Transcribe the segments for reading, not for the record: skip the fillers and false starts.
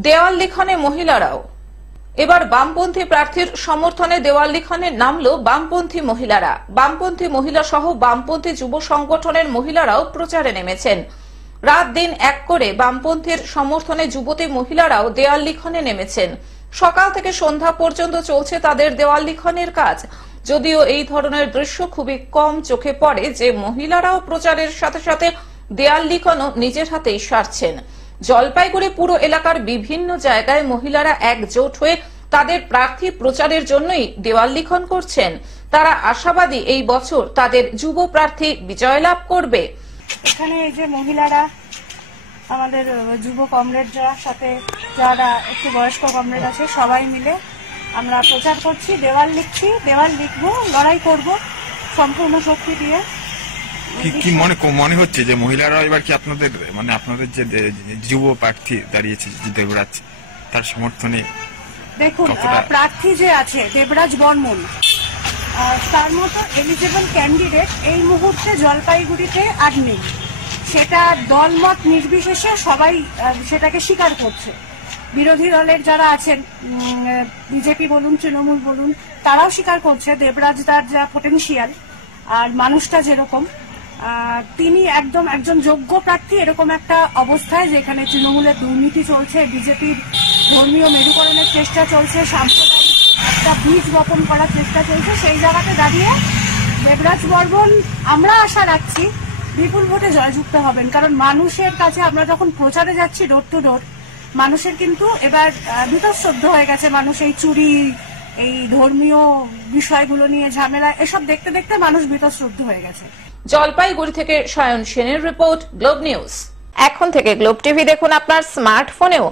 দেওয়াল লিখনে মহিলারাও এবার বামপন্থী প্রার্থীর সমর্থনে দেওয়াল লিখনে নামলো বামপন্থী মহিলারা। বামপন্থী মহিলা সহ বামপন্থী যুব সংগঠনের মহিলারাও প্রচারে নেমেছেন। রাত দিন এক করে বামপন্থীর সমর্থনে যুবতী মহিলারাও দেওয়াল লিখনে নেমেছেন। সকাল থেকে সন্ধ্যা পর্যন্ত চলছে তাদের দেওয়াল লিখনের কাজ। যদিও এই ধরনের দৃশ্য খুবই কম চোখে পড়ে যে মহিলারাও প্রচারের সাথে সাথে দেওয়াল লিখনও নিজের হাতেই সারছেন। জলপাইগুড়ি পুরো এলাকার বিভিন্ন জায়গায় মহিলারা একজোট হয়ে তাদের প্রার্থী প্রচারের জন্যই দেওয়াল লিখন করছেন। তারা আশাবাদী এই বছর তাদের যুব প্রার্থী বিজয় লাভ করবে। এখানে এই যে মহিলারা আমাদের যুব কমরেডরা সাথে যারা একটু বয়স্ক কমরেড আছে সবাই মিলে আমরা প্রচার করছি, দেওয়াল লিখছি, দেওয়াল লিখবো, লড়াই করব সম্পূর্ণ শক্তি দিয়ে। কি মনে হচ্ছে যে মহিলারা এবার কি আপনাদের যে যুব প্রার্থী দাঁড়িয়েছে দেবরাজ তার সমর্থনে? দেখুন, প্রার্থী যে আছে দেবরাজ বর্মন, তার মতো এলিজিবল ক্যান্ডিডেট এই মুহূর্তে জলপাইগুড়িতে আর নেই। সেটা দলমত নির্বিশেষে সবাই সেটাকে স্বীকার করছে। বিরোধী দলের যারা আছেন, বিজেপি বলুন, তৃণমূল বলুন, তারাও স্বীকার করছে দেবরাজদার যা পটেনশিয়াল আর মানুষটা যেরকম, তিনি একজন যোগ্য প্রার্থী। এরকম একটা অবস্থায় যেখানে তৃণমূলের দুর্নীতি চলছে, বিজেপির ধর্মীয় মেরুকরণের চেষ্টা চলছে, সাম্প্রদায়িক একটা বীজ বপন করার চেষ্টা চলছে, সেই জায়গাতে দাঁড়িয়ে দেবরাজ বর্মন আমরা আশা রাখছি বিপুল ভোটে জয়যুক্ত হবেন। কারণ মানুষের কাছে আমরা যখন প্রচারে যাচ্ছি ডোর টু ডোর, মানুষের কিন্তু এবার বীতশ্রদ্ধ হয়ে গেছে। মানুষ এই চুরি, এই ধর্মীয় বিষয়গুলো নিয়ে ঝামেলা, এসব দেখতে দেখতে মানুষ বীতশ্রদ্ধ হয়ে গেছে। জলপাইগুড়ি থেকে সায়ন সেনের রিপোর্ট, গ্লোব নিউজ। এখন থেকে গ্লোব টিভি দেখুন আপনার স্মার্টফোনেও।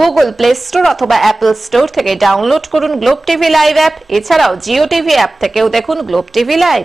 গুগল প্লে স্টোর অথবা অ্যাপল স্টোর থেকে ডাউনলোড করুন গ্লোব টিভি লাইভ অ্যাপ। এছাড়াও জিও টিভি অ্যাপ থেকেও দেখুন গ্লোব টিভি লাইভ।